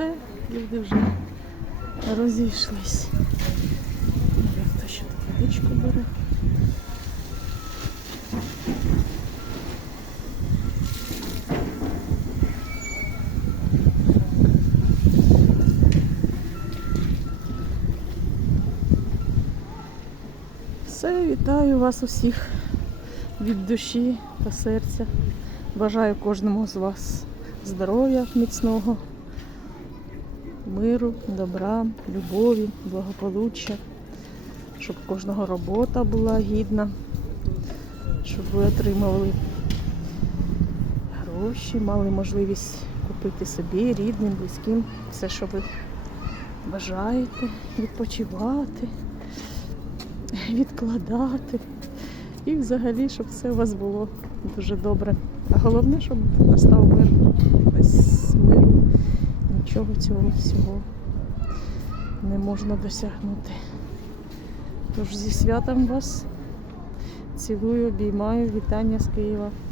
все, люди вже розійшлись. Хто ще тут водичку бере. Все, вітаю вас усіх від душі та серця. Бажаю кожному з вас здоров'я міцного, миру, добра, любові, благополуччя, щоб кожного робота була гідна, щоб ви отримували гроші, мали можливість купити собі, рідним, близьким, все, що ви бажаєте, відпочивати відкладати. І взагалі, щоб все у вас було дуже добре. А головне, щоб настав мир. Нічого цього всього не можна досягнути. Тож зі святом вас цілую, обіймаю, вітання з Києва.